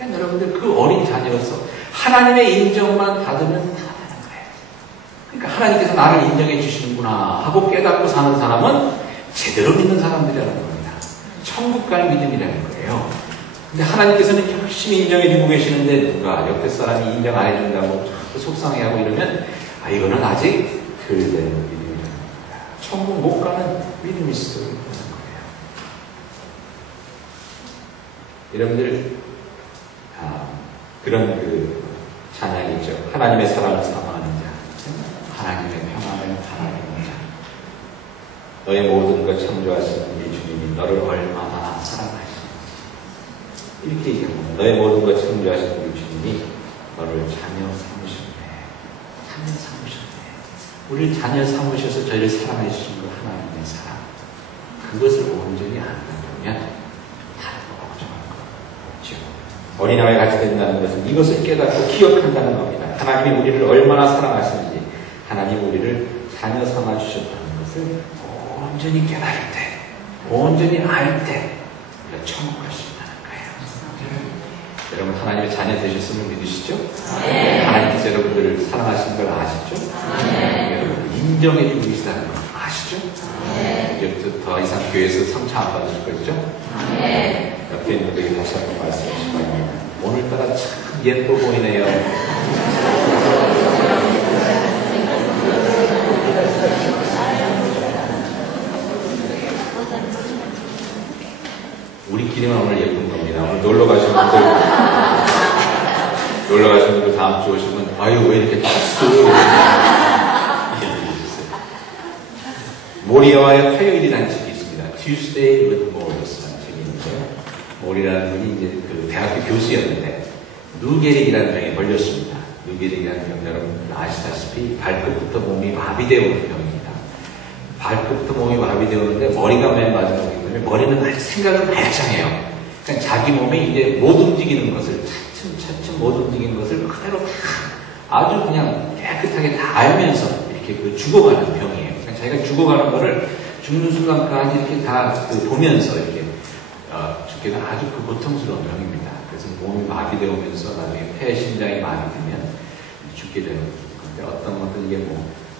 그러니까 여러분들 그 어린 자녀로서 하나님의 인정만 받으면 다 되는 거예요. 그러니까 하나님께서 나를 인정해 주시는구나 하고 깨닫고 사는 사람은 제대로 믿는 사람들이라는 겁니다. 천국 갈 믿음이라는 거예요. 근데 하나님께서는 열심히 인정해 주고 계시는데 누가 옆에 사람이 인정 안 해준다고 속상해하고 이러면 이거는 아직 덜 되는 믿음이라는 겁니다. 천국 못 가는 믿음일 수도 있는 거예요. 여러분들 그런 그 찬양이 있죠. 하나님의 사랑을 사모하는 자, 하나님의 평안을 바라는 자. 너의 모든 것 창조하시는 우리 주님이 너를 얼마나 사랑하시는지 이렇게 얘기합니다. 너의 모든 것 창조하시는 우리 주님이 너를 자녀 삼으셨네. 자녀 삼으셨네. 우리를 자녀 삼으셔서 저희를 사랑해 주신 그 하나님의 사랑, 그것을 온전히 안다면 어린아이와 같이 된다는 것은 이것을 깨닫고 기억한다는 겁니다. 하나님이 우리를 얼마나 사랑하시는지, 하나님 우리를 자녀 삼아주셨다는 것을 온전히 깨달을 때, 온전히 알 때, 우리가 천국 갈 수 있다는 거예요. 여러분, 하나님의 자녀 되셨음을 믿으시죠? 네. 하나님께서 여러분들을 사랑하시는 걸 아시죠? 네. 여러분, 인정해주고 계시다는 걸 아시죠? 네. 이제부터 더 이상 교회에서 상처 안 받으실 거죠? 네. 옆에 있는 분에게 다시 한번 말씀하시기 바랍니다. 오늘따라 참 예뻐 보이네요. 우리끼리만 오늘 예쁜 겁니다. 오늘 놀러 가신 분들 다음 주 오시면 왜 이렇게 춥어? 모리아와의 화요일이라는 책이 있습니다. Tuesday with Morris. 몰이라는 분이 이제 그 대학교 교수였는데 누게릭이라는 병에 걸렸습니다. 누게릭이라는 병 여러분 아시다시피 발끝부터 몸이 마비되어오는 병입니다. 발끝부터 몸이 마비되어오는데 머리가 맨 마지막이기 때문에 머리는 생각은 말짱해요. 그러니까 자기 몸에 이제 못 움직이는 것을 차츰 못 움직이는 것을 그대로 다 아주 그냥 깨끗하게 다 알면서 이렇게 그 죽어가는 병이에요. 그러니까 자기가 죽어가는 거를 죽는 순간까지 이렇게 다 보면서 이렇게 죽게는 아주 그 고통스러운 병입니다. 그래서 몸이 마비되어오면서 나중에 폐 심장이 마비되면 죽게 되는 건데 어떤 것들 이게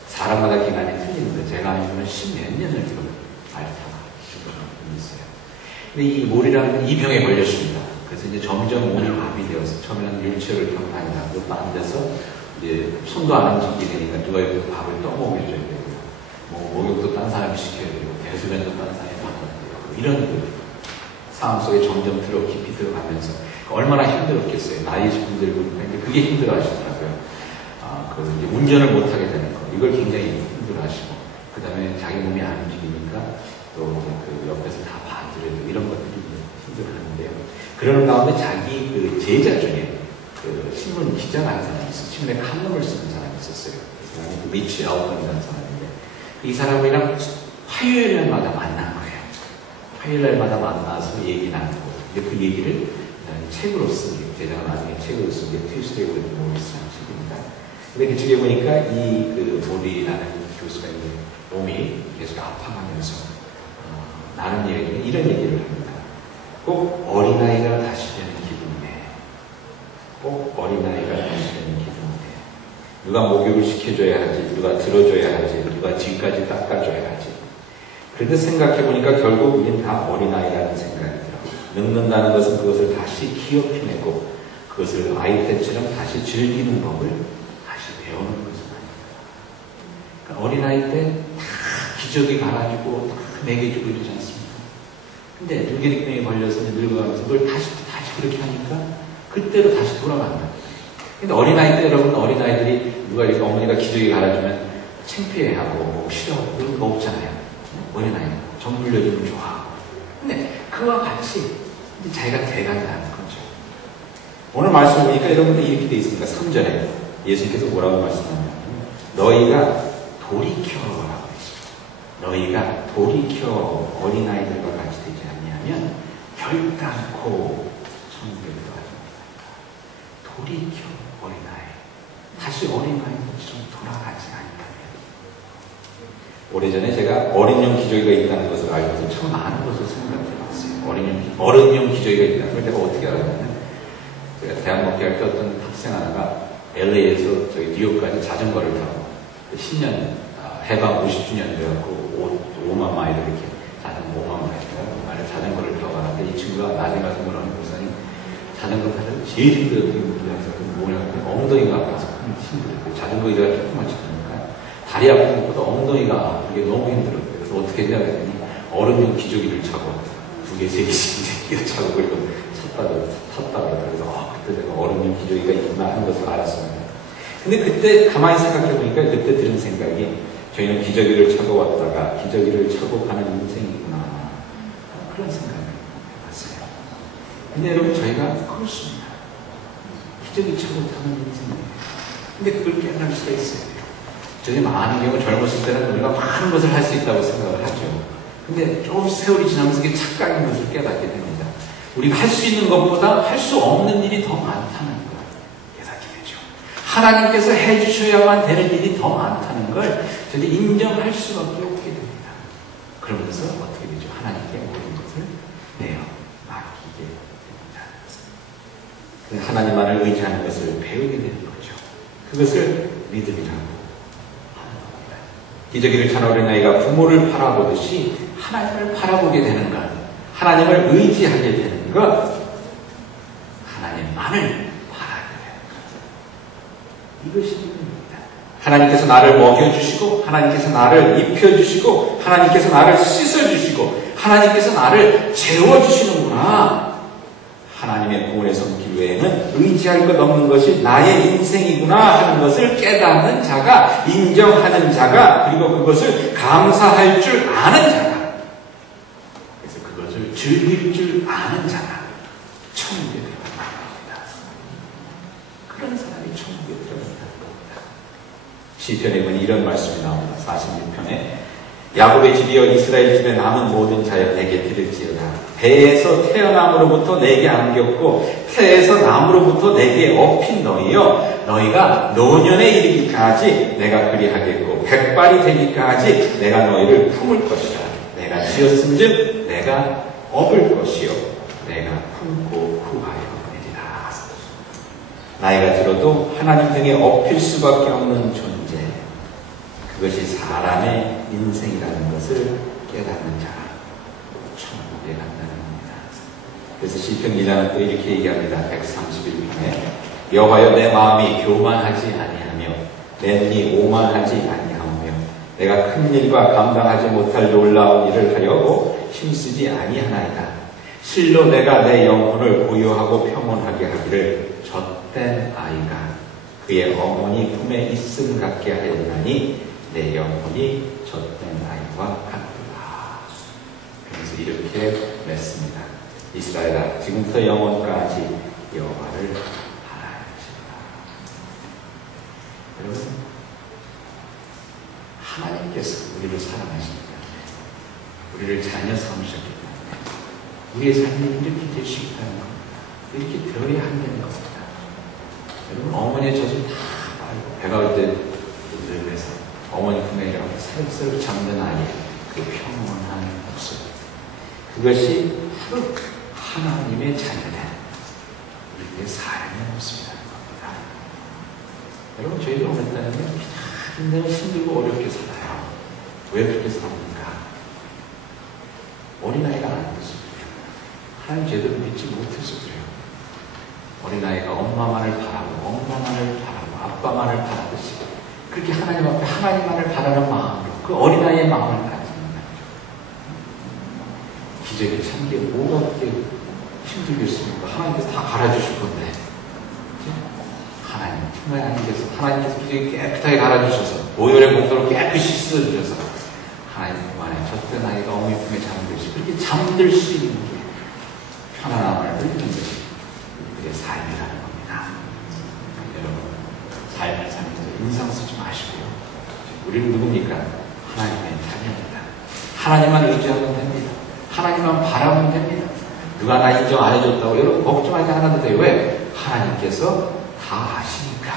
사람마다 기간이 틀리는데 제가 알기로는 10몇 년을 앓다가 죽어가는 분이 있어요. 근데 이 몰이라는 이 병에 걸렸습니다. 그래서 이제 점점 몸이 마비되어서 처음에는 휠체어를 타고 다니다가 또 앉아서 이제 손도 안 움직이게 되니까 누가 옆에서 밥을 떠먹여줘야 되고 목욕도 딴 사람이 시켜야 되고 대수면도 딴 사람이 받아야 되고 이런 상황 속에 점점 깊이 들어가면서 얼마나 힘들었겠어요. 나이 분들이 보니까 그게 힘들어 하시더라고요. 이제 운전을 못하게 되는 거. 이걸 굉장히 힘들어 하시고, 그 다음에 자기 몸이 안 움직이니까 또 그 옆에서 다 봐드려도 이런 것들이 힘들어 하는데요. 그러는 가운데 자기 그 제자 중에 그 신문 기자라는 사람이 있어요. 신문에 칼럼을 쓰는 사람이 있었어요. 그 사람이 그 미치 아웃건이라는 사람인데, 이 사람이랑 화요일마다 만난 거예요. 화요일날마다 만나서 얘기 나누고, 그 얘기를 책으로 쓰기, 제자가 나중에 책으로 쓴 게 Tuesday with Morris라는 책입니다. 근데 그 책에 보니까 그 모리라는 교수가 있는 몸이 계속 아파가면서 나는 얘기는 이런 얘기를 합니다. 꼭 어린아이가 다시 되는 기분이네. 꼭 어린아이가 다시 되는 기분이네. 누가 목욕을 시켜줘야 하지, 누가 들어줘야 하지, 누가 뒤까지 닦아줘야 하지. 그런데 생각해보니까 결국 우린 다 어린아이라는 생각이 들어요. 늙는다는 것은 그것을 다시 기억해내고 그것을 아이 때처럼 다시 즐기는 법을 다시 배우는 것은 아닙니다. 그러니까 어린아이 때 다 기저귀 갈아주고 다 먹여주고 이러지 않습니까? 근데 뇌계획병에 걸려서 늙어가면서 그걸 다시 그렇게 하니까 그때로 다시 돌아간다. 근데 어린아이 때 여러분 어린아이들이 누가 이렇게 어머니가 기저귀 갈아주면 창피해하고 싫어하고 그런 거 없잖아요. 어린아이 정 물려주면 좋아하고. 근데 그와 같이 이제 자기가 돼간다는 거죠. 오늘 말씀 보니까 여러분들 이렇게 되어 있습니다. 3절에 예수님께서 뭐라고 말씀하냐면 너희가 돌이켜라고 했습니다. 너희가 돌이켜 어린아이들과 같이 되지 않냐면 결단코 천국에 들어가지 못한다. 돌이켜 어린아이. 다시 어린아이처럼 돌아가지 않다면. 오래전에 제가 어린용 기저귀가 있다는 것을 알고서 참 많은 것을 생각해 봤어요. 어른용 기저귀가 있다는 걸 제가 어떻게 알았냐면 고등학교 할 때 어떤 학생 하나가 LA에서 저기 뉴욕까지 자전거를 타고 10년 해방 50주년 돼갖고 5만 마일 이렇게 자전거 5만 마일 자전거를 타고 가는데 이 친구가 나중에 가서 뭐라는 목사님 자전거 타서 제일 힘들었던 게 뭐냐면 엉덩이가 아파서 힘들어요. 자전거 일을 조금만 치니까 다리 아픈 것보다 엉덩이가 아프게 너무 힘들었어요. 그래서 어떻게 했냐 그랬더니 얼음용 기저귀를 차고 2개, 3개씩 기어 차고 그리고 탔다고 그래서 그때 내가 얼음용 기저귀가 있구나 하는 것을 알았습니다. 근데 그때 가만히 생각해 보니까 그때 들은 생각이 저희는 기저귀를 차고 왔다가 기저귀를 차고 가는 인생이구나 그런 생각을 해봤어요. 근데 여러분 저희가 그렇습니다. 기저귀 차고 타는 인생이에요. 근데 그걸 깨달을 수가 있어요. 저희 많은 경우 젊었을 때는 우리가 많은 것을 할 수 있다고 생각을 하죠. 근데 조금 세월이 지나면서 이게 착각인 것을 깨닫게 됩니다. 우리가 할 수 있는 것보다 할 수 없는 일이 더 많다는 걸 깨닫게 되죠. 하나님께서 해주셔야만 되는 일이 더 많다는 걸 저희 인정할 수밖에 없게 됩니다. 그러면서 어떻게 되죠? 하나님께 모든 것을 내어 맡기게 됩니다. 하나님만을 의지하는 것을 배우게 되는 거죠. 그것을 믿음이라고 하는 겁니다. 기저귀를 찬 어린아이가 부모를 바라보듯이 하나님을 바라보게 되는 것, 하나님을 의지하게 되는 것, 하나님만을 바라게 되는 것. 이것이 믿음입니다. 하나님께서 나를 먹여주시고, 하나님께서 나를 입혀주시고, 하나님께서 나를 씻어주시고, 하나님께서 나를 재워주시는구나. 하나님의 구원의 손길 외에는 의지할 것 없는 것이 나의 인생이구나 하는 것을 깨닫는 자가, 인정하는 자가, 그리고 그것을 감사할 줄 아는 자가, 그래서 그것을 즐길 줄 아는 자가 천국에 들어간다는 겁니다. 그런 사람이 천국에 들어간다는 겁니다. 시편에 보니 이런 말씀이 나옵니다. 46편에 야곱의 집이여 이스라엘 집에 남은 모든 자여 내게 들을지어다. 배에서 태어남으로부터 내게 안겼고 태에서 남으로부터 내게 업힌 너희여 너희가 노년에 이르기까지 내가 그리하겠고 백발이 되기까지 내가 너희를 품을 것이라. 내가 지었음즉 내가 업을 것이요 내가 품고 후하여 내리라. 나이가 들어도 하나님 등에 업힐 수밖에 없는 존재, 그것이 사람의 인생이라는 것을 깨닫는 자가 천국에 간다는 겁니다. 그래서 시편 기자는 또 이렇게 얘기합니다. 131편에 여호와여 내 마음이 교만하지 아니하며 내 눈이 오만하지 아니하며 내가 큰 일과 감당하지 못할 놀라운 일을 하려고 힘쓰지 아니하나이다. 실로 내가 내 영혼을 고요하고 평온하게 하기를 젖된 아이가 그의 어머니 품에 있음 같게 하였나니 내 영혼이 젖된 아이와 같구나. 그래서 이렇게 맺습니다. 이스라엘아 지금부터 영원까지 여호와를 바라시라. 여러분, 하나님께서 우리를 사랑하시기 때문에, 우리를 자녀 삼으셨기 때문에 우리의 삶이 이렇게 될 수 있다는 겁니다. 이렇게 되어야 한다는 겁니다. 여러분, 어머니의 젖을 다 알고 배가 올 때 그래서 어머니 품에 이렇게 새록새록 잠든 아이, 그 평온한 모습, 그것이 바로 하나님의 자녀된 우리의 삶의 모습이라는 겁니다. 여러분, 저희들 오늘따라는 굉장히 힘들고 어렵게 살아요. 왜 그렇게 삽니까? 어린아이가 안 돼서 그래요. 하나님 제대로 믿지 못해서 그래요. 어린아이가 엄마만을 바라고 아빠만을 바라듯이 그렇게 하나님 앞에 하나님만을 바라는 마음으로 그 어린아이의 마음을 가지는 거죠. 기저귀 찬 게 뭐가 그렇게 힘들겠습니까? 하나님께서 다 갈아주실 건데. 하나님께서 기저귀 깨끗하게 갈아주셔서 보혈의 공도로 깨끗이 씻어주셔서 하나님 품 안에 젖된 아이가 어머니 품에 잠들듯이 그렇게 잠들 수 있는 게 편안함을 누리는 것이 우리의 삶이라는 겁니다. 여러분, 삶을 살면서 인상 쓰지 마시고요. 우리는 누굽니까? 하나님의 자녀입니다. 하나님만 의지하면 됩니다. 하나님만 바라보면 됩니다. 누가 나 인정 안 해줬다고 여러분 걱정하지 않아도 돼요. 왜? 하나님께서 다 아시니까.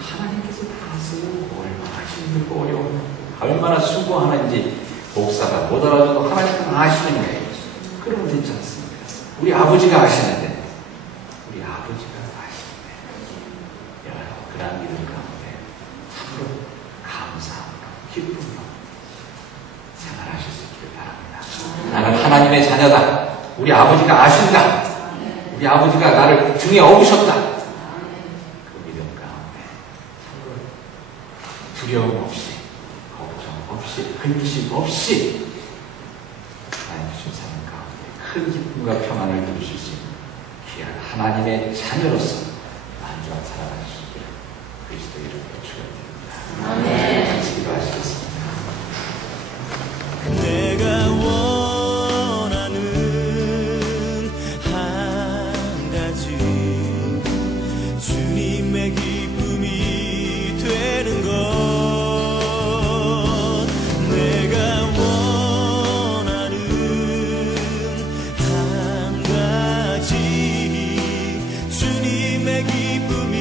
하나님께서 다 아시고 얼마나 힘들고 어려운, 얼마나 수고하는지 목사가 못 알아줘도 하나님은 아시는 거예요. 그러면 되지 않습니까? 우리 아버지가 아시는데 우리 아버지가 아시는 그러한 믿음 가운데 참으로 감사함으로 기쁨으로 생활하실 수 있기를 바랍니다. 나는 하나님의 자녀다. 우리 아버지가 아신다. 우리 아버지가 나를 등에 업으셨다. 그 믿음 가운데 참으로 두려움 없이, 걱정 없이, 근심 없이 하나님 주신 삶 가운데 큰 기쁨과 평안을 누리실 수 있는 귀한 하나님의 자녀로서 만족한 살아가실 수 있기를 그리스도 이름으로 축원드립니다. 아멘. 같이 기도하시겠습니다. 내가 원하는 한 가지 주님의 기쁨이 되는 것 내가 원하는 한 가지 주님의 기쁨이